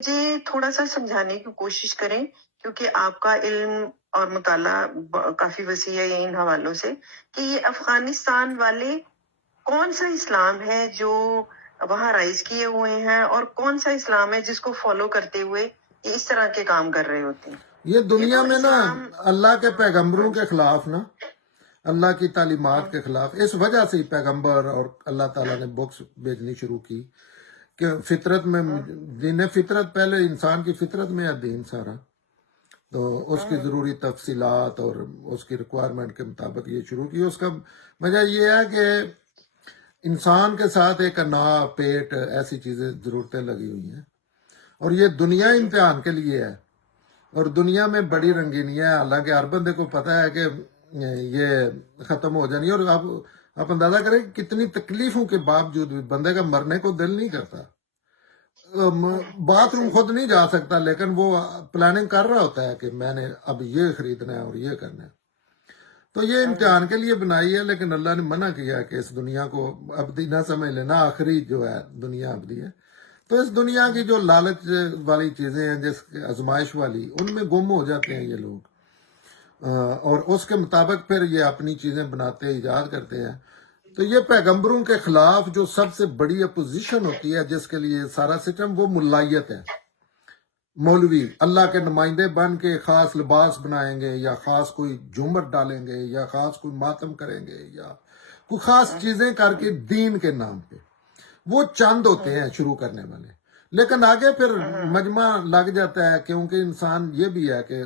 مجھے تھوڑا سا سمجھانے کی کوشش کریں، کیونکہ آپ کا علم اور مطالعہ کافی وسیع ہے ان حوالوں سے، کہ یہ افغانستان والے کون سا اسلام ہے جو وہاں رائز کیے ہوئے ہیں، اور کون سا اسلام ہے جس کو فالو کرتے ہوئے یہ اس طرح کے کام کر رہے ہوتے ہیں؟ یہ دنیا میں نا اسلام اللہ کے پیغمبروں کے خلاف نا، اللہ کی تعلیمات کے خلاف، اس وجہ سے پیغمبر اور اللہ تعالیٰ نے بکس بھیجنی شروع کی کہ فطرت میں دین فطرت، پہلے انسان کی فطرت میں ہے دین سارا، تو اس کی ضروری تفصیلات اور اس کی ریکوائرمنٹ کے مطابق یہ شروع کی۔ اس کا وجہ یہ ہے کہ انسان کے ساتھ ایک انا، پیٹ، ایسی چیزیں ضرورتیں لگی ہوئی ہیں، اور یہ دنیا امتحان کے لیے ہے، اور دنیا میں بڑی رنگینی ہے، حالانکہ ہر بندے کو پتہ ہے کہ یہ ختم ہو جانی ہے، اور آپ اندازہ کریں کہ کتنی تکلیفوں کے باوجود بھی بندے کا مرنے کو دل نہیں کرتا، باتھ روم خود نہیں جا سکتا، لیکن وہ پلاننگ کر رہا ہوتا ہے کہ میں نے اب یہ خریدنا ہے اور یہ کرنا ہے۔ تو یہ امتحان کے لیے بنائی ہے، لیکن اللہ نے منع کیا کہ اس دنیا کو ابدی نہ سمجھ لینا، آخری جو ہے دنیا ابدی ہے۔ تو اس دنیا کی جو لالچ والی چیزیں ہیں، جس آزمائش والی، ان میں گم ہو جاتے ہیں یہ لوگ، اور اس کے مطابق پھر یہ اپنی چیزیں بناتے، ایجاد کرتے ہیں۔ تو یہ پیغمبروں کے خلاف جو سب سے بڑی اپوزیشن ہوتی ہے، جس کے لیے سارا سسٹم، وہ ملائیت ہے۔ مولوی اللہ کے نمائندے بن کے خاص لباس بنائیں گے، یا خاص کوئی جھومر ڈالیں گے، یا خاص کوئی ماتم کریں گے، یا کوئی خاص چیزیں کر کے دین کے نام پہ، وہ چند ہوتے ہیں شروع کرنے والے، لیکن آگے پھر مجمع لگ جاتا ہے، کیونکہ انسان یہ بھی ہے کہ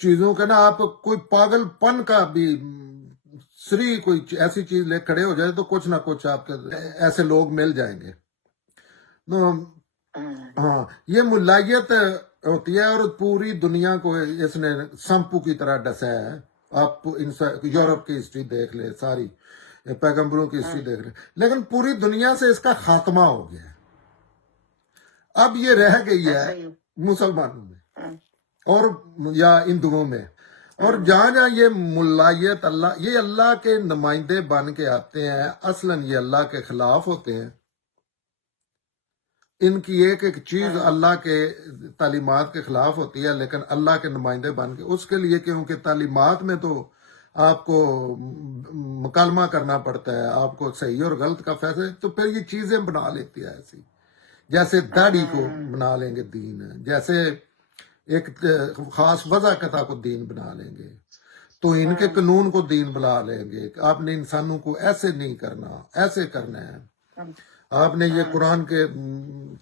چیزوں کا نا، آپ کوئی پاگل پن کا بھی سری کوئی ایسی چیز لے کھڑے ہو جائے تو کچھ نہ کچھ آپ کے ایسے لوگ مل جائیں گے۔ تو ہاں، یہ ملائیت ہوتی ہے، اور پوری دنیا کو اس نے سمپو کی طرح ڈسا ہے۔ آپ یورپ کی ہسٹری دیکھ لیں، ساری پیغمبروں کی ہسٹری دیکھ لیں، لیکن پوری دنیا سے اس کا خاتمہ ہو گیا ہے۔ اب یہ رہ گئی ہے مسلمانوں میں اور یا ہندوؤں میں، اور جہاں جہاں یہ ملائیت، یہ اللہ کے نمائندے بن کے آتے ہیں، اصلاً یہ اللہ کے خلاف ہوتے ہیں۔ ان کی ایک ایک چیز اللہ کے تعلیمات کے خلاف ہوتی ہے، لیکن اللہ کے نمائندے بن کے اس کے لیے، کیونکہ تعلیمات میں تو آپ کو مکالمہ کرنا پڑتا ہے، آپ کو صحیح اور غلط کا فیصلہ، تو پھر یہ چیزیں بنا لیتی ہے ایسی، جیسے داڑھی کو بنا لیں گے دین، جیسے ایک خاص وضاقتہ کو دین بنا لیں گے، تو ان کے قانون کو دین بنا لیں گے کہ آپ نے انسانوں کو ایسے نہیں کرنا، ایسے کرنا ہے، آپ نے یہ قرآن کے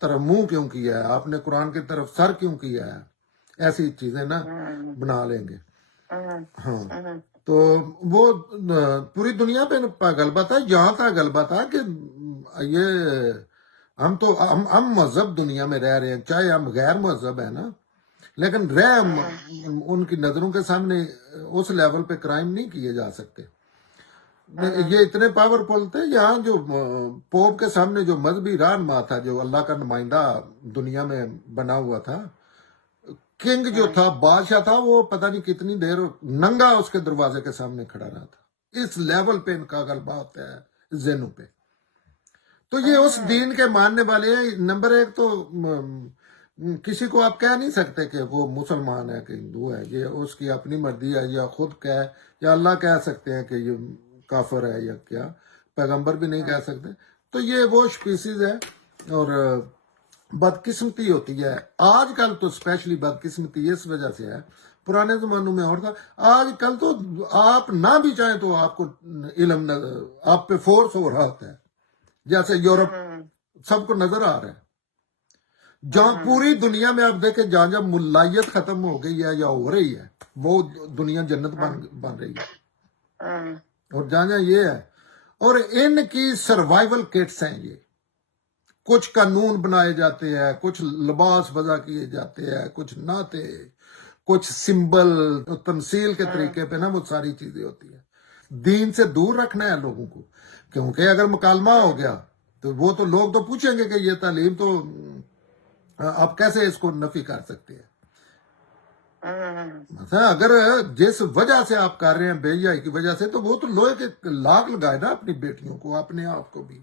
طرف منہ کیوں کیا ہے، آپ نے قرآن کی طرف سر کیوں کیا ہے، ایسی چیزیں نا بنا لیں گے۔ ہاں، تو وہ پوری دنیا پہ غلبہ تھا، یہاں تک غلبہ تھا کہ یہ ہم مذہب دنیا میں رہ رہے ہیں، چاہے ہم غیر مذہب ہیں نا، لیکن ان کی نظروں کے سامنے اس لیول پہ کرائم نہیں کیے جا سکتے۔ یہ اتنے پاورفل تھے، یہاں جو پوپ کے سامنے جو مذہبی رہنما تھا، جو اللہ کا نمائندہ دنیا میں بنا ہوا تھا، کنگ جو تھا، بادشاہ تھا، وہ پتہ نہیں کتنی دیر ننگا اس کے دروازے کے سامنے کھڑا رہا تھا۔ اس لیول پہ ان کا غلبہ ہوتا ہے ذہنوں پہ۔ تو یہ اس دین کے ماننے والے ہیں۔ نمبر ایک تو کسی کو آپ کہہ نہیں سکتے کہ وہ مسلمان ہے کہ ہندو ہے، یہ اس کی اپنی مرضی ہے، یا خود یا اللہ کہہ سکتے ہیں کہ یہ کافر ہے یا کیا، پیغمبر بھی نہیں کہہ سکتے۔ تو یہ وہ سپیسیز ہے، اور بدقسمتی ہوتی ہے آج کل تو، اسپیشلی بدقسمتی اس وجہ سے ہے، پرانے زمانوں میں اور تھا، آج کل تو آپ نہ بھی چاہیں تو آپ کو علم آپ پہ فورس ہو رہا ہوتا ہے، جیسے یورپ سب کو نظر آ رہا ہے۔ جہاں پوری دنیا میں آپ دیکھیں، جہاں جب ملائیت ختم ہو گئی ہے یا ہو رہی ہے، وہ دنیا جنت بن رہی ہے، اور جہاں جہاں یہ ہے، اور ان کی سروائیول کٹس ہیں یہ، کچھ قانون بنائے جاتے ہیں، کچھ لباس وضع کیے جاتے ہیں، کچھ نعتیں، کچھ سمبل، تمثیل کے طریقے پہ نا وہ ساری چیزیں ہوتی ہیں۔ دین سے دور رکھنا ہے لوگوں کو، کیونکہ اگر مکالمہ ہو گیا تو وہ تو لوگ تو پوچھیں گے کہ یہ تعلیم تو آپ کیسے اس کو نفی کر سکتے ہیں۔ مثلا اگر جس وجہ سے آپ کر رہے ہیں بے حیائی کی وجہ سے، تو وہ تو لوہے کے لاگ لگائے نا اپنی بیٹیوں کو، اپنے آپ کو بھی،